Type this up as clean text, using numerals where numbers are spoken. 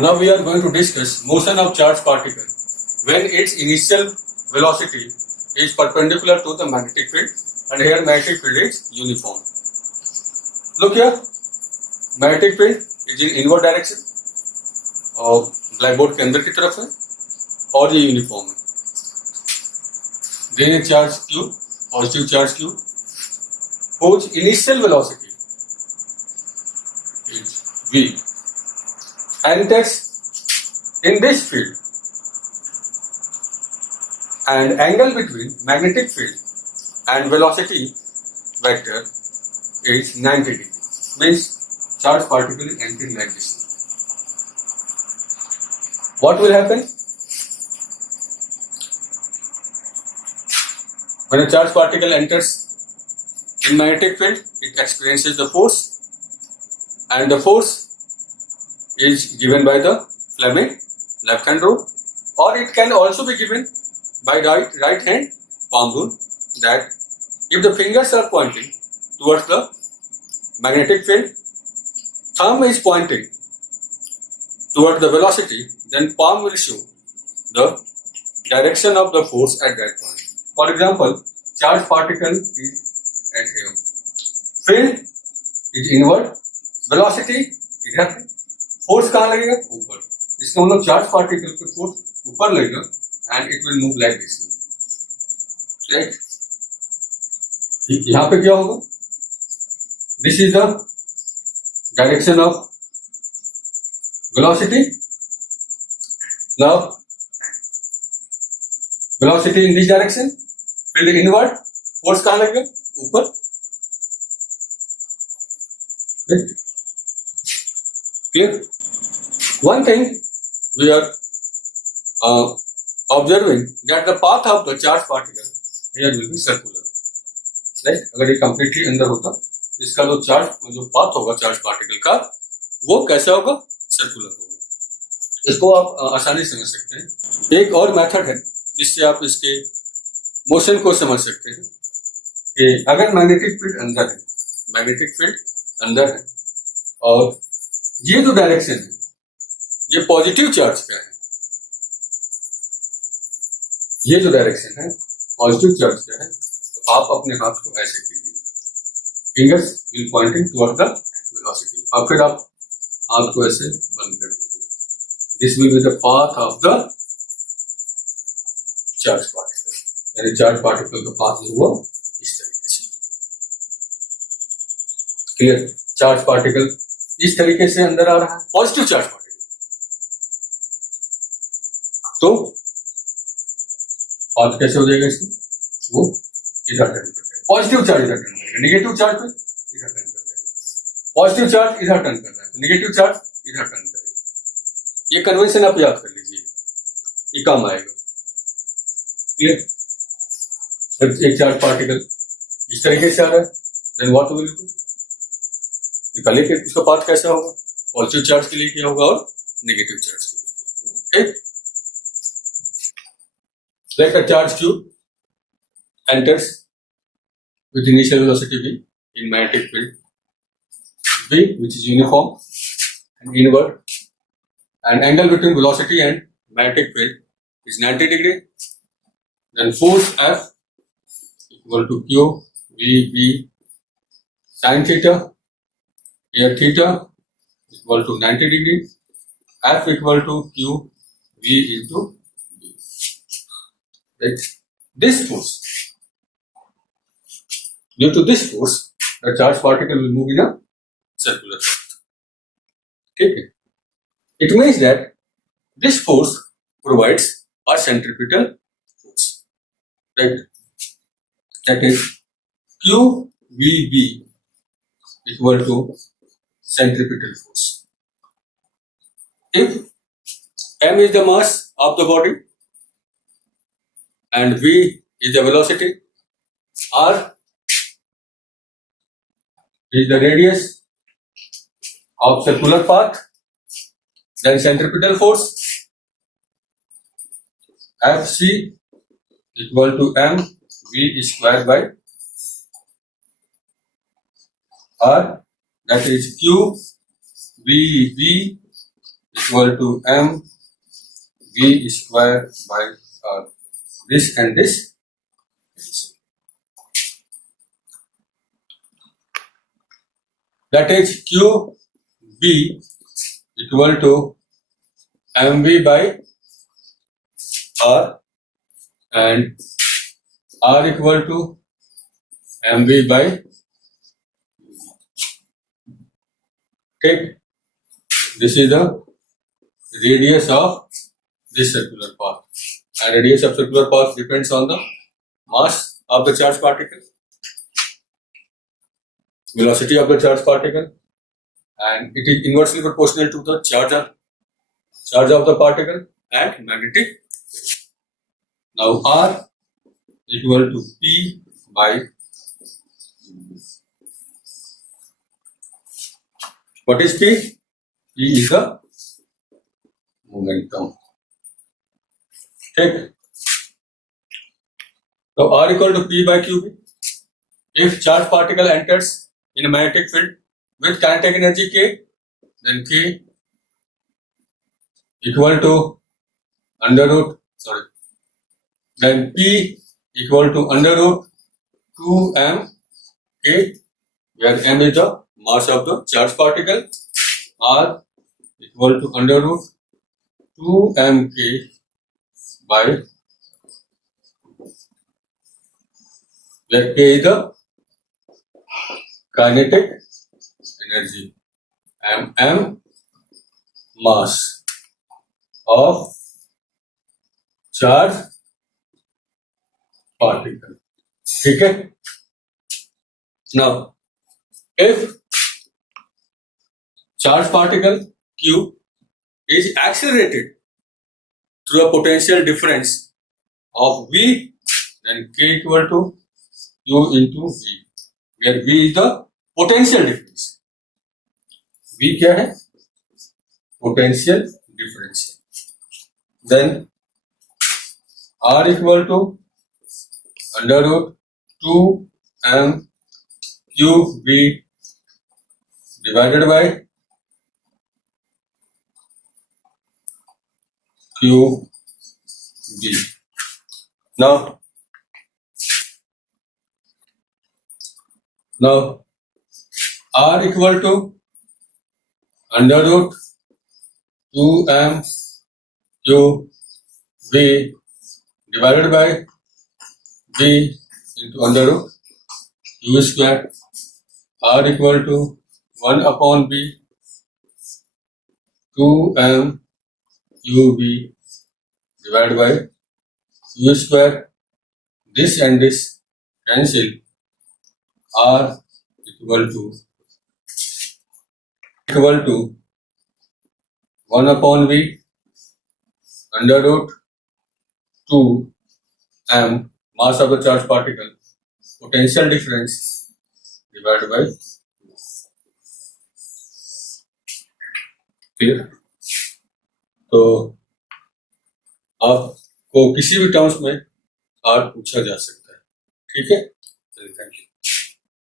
Now we are going to discuss motion of charged particle when its initial velocity is perpendicular to the magnetic field, and here magnetic field is uniform. Look here, magnetic field is in inward direction और blackboard के अंदर की तरफ है और ये uniform है. Then a charge q, positive charge q, whose initial velocity is v, enters in this field, and angle between magnetic field and velocity vector is 90 degree. Means charged particle is entering like this. What will happen? When a charged particle enters in magnetic field, it experiences the force, and the force is given by the Fleming left hand rule, or it can also be given by right hand palm rule, that if the fingers are pointing towards the magnetic field, thumb is pointing towards the velocity, then palm will show the direction of the force at that point. For example, charged particle is at here. Field is inward, velocity इधर है, force कहाँ लगेगा? ऊपर. इसका मतलब charged particle पे force ऊपर लगेगा and it will move like this. Right? यहाँ पे क्या होगा? This is the direction of velocity. Now velocity in this direction, field inward, force कहाँ लगेगा? ऊपर. Right? Clear? One thing we are observing that the path of the charged particle here will be circular. Right? अगर ये completely अंदर होता, इसका जो path होगा charged particle का, वो कैसा होगा? Circular होगा. इसको आप आसानी से समझ सकते हैं. एक और मेथड है जिससे आप इसके मोशन को समझ सकते हैं कि अगर मैग्नेटिक फील्ड अंदर है और ये जो डायरेक्शन है ये पॉजिटिव चार्ज का है, ये जो डायरेक्शन है पॉजिटिव चार्ज का है, तो आप अपने हाथ को ऐसे कीजिए, fingers will pointing toward the velocity, और फिर आप हाथ को ऐसे बंद कर दीजिए. This will be the path of the charge particle, यानी चार्ज पार्टिकल का पाथ जो हुआ इस तरीके से. क्लियर? चार्ज पार्टिकल इस तरीके से अंदर आ रहा है, पॉजिटिव चार्ज पार्टिकल, तो पाथ कैसे हो जाएगा इसका? वो इधर टर्न कर जाएगा. पॉजिटिव चार्ज इधर टर्न करेगा, नेगेटिव चार्ज पे इधर टर्न कर जाएगा. पॉजिटिव चार्ज इधर टर्न कर रहा है तो नेगेटिव चार्ज इधर टर्न करेगा. ये कन्वेंशन आप याद कर लीजिए, ये काम आएगा. क्लियर? एक चार्ज पार्टिकल इस तरीके से आ रहा है, देन व्हाट विल डू? निकालिए कि इसका पाथ कैसा होगा. पॉजिटिव चार्ज के लिए क्या होगा और नेगेटिव चार्ज के लिए. ठीक? Like a charge q enters with initial velocity v in magnetic field v, which is uniform and inward, and angle between velocity and magnetic field is 90 degree. Then force F equal to q v b sin theta. Here theta equal to 90 degree. F equal to q v into b. Right? This force, due to this force, the charged particle will move in a circular path. Okay? It means that this force provides a centripetal force. Right? That is QVB equal to centripetal force. If m is the mass of the body and v is the velocity, r is the radius of circular path, then centripetal force Fc equal to m v square by r, that is q v b equal to m v square by r. This and this. That is q b equal to mv by r and r equal to mv by. Take this is the radius of this circular path, and radius of circular path depends on the mass of the charged particle, velocity of the charged particle, and it is inversely proportional to the charge of the particle and magnetic field. Now R equal to P by. What is P? P is the momentum. Take. Now R equal to P by QB. If charged particle enters in a magnetic field with kinetic energy K, then K equal to then P equal to under root 2m K, where m is the mass of the charged particle. R equal to under root 2m K by, where K is the kinetic energy and m mass of charged particle. Okay. Now, if charged particle Q is accelerated through a potential difference of V, then K equal to Q into V, where V is the potential difference. V क्या है? Potential difference. Then R equal to under root 2m QV divided by QV. Now R equal to under root 2m QV divided by V into under root U square. R equal to 1 upon B 2m QV divided by U square. This and this cancel. R equal to 1 upon V under root 2m mass of the charged particle, potential difference divided by. Clear? तो आपको किसी भी terms में R पूछा जा सकता है. ठीक है? चलिए, थैंक यू.